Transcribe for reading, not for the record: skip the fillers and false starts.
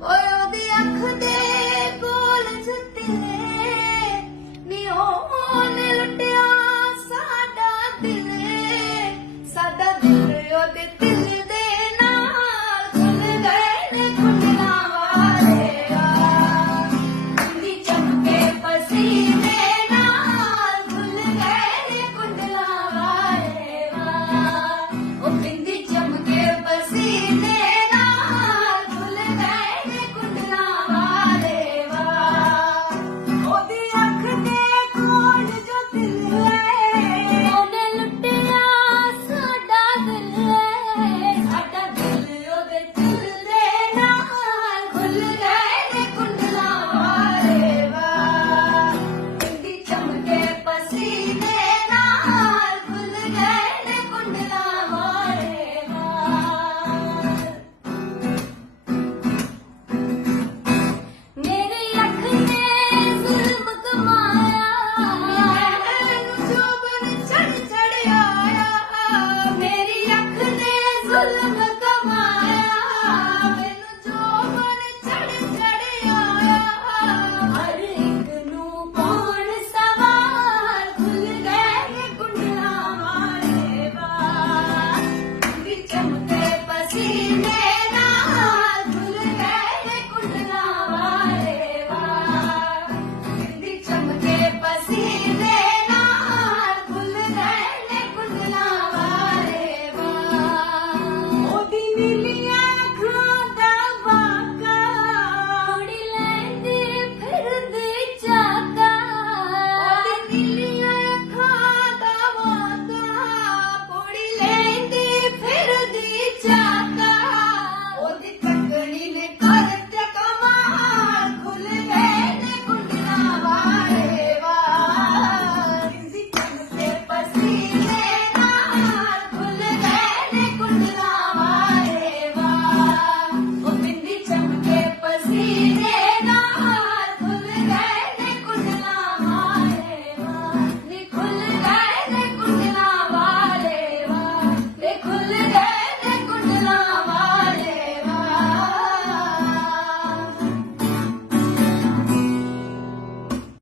ਓਏ ਉਹਦੀ ਅੱਖ ਦੇ ਕੋਲ ਸੁੱਤੇ ਨੀ ਉਹਨੇ ਲੁੱਟਿਆ ਸਾਡਾ ਦਿਲ ਉਹਦੇ ਦਿਲ ਦੇ ਨਾਲ ਖੁੱਲ ਗਏ ਨੇ ਕੁੰਡਲਾਂ ਵਾਲੇ ਬਿੰਦੀ ਚਮਕੇ ਪਸੀਨੇ ਨਾਲ ਖੁੱਲ ਗਏ ਨੇ ਕੁੰਡਲਾਂ ਵਾਲੇ ਉਹ ਬਿੰਦੀ ਚਮਕੇ ਪਸੀਨੇ ਨਾਲ ਖੁੱਲ ਗਏ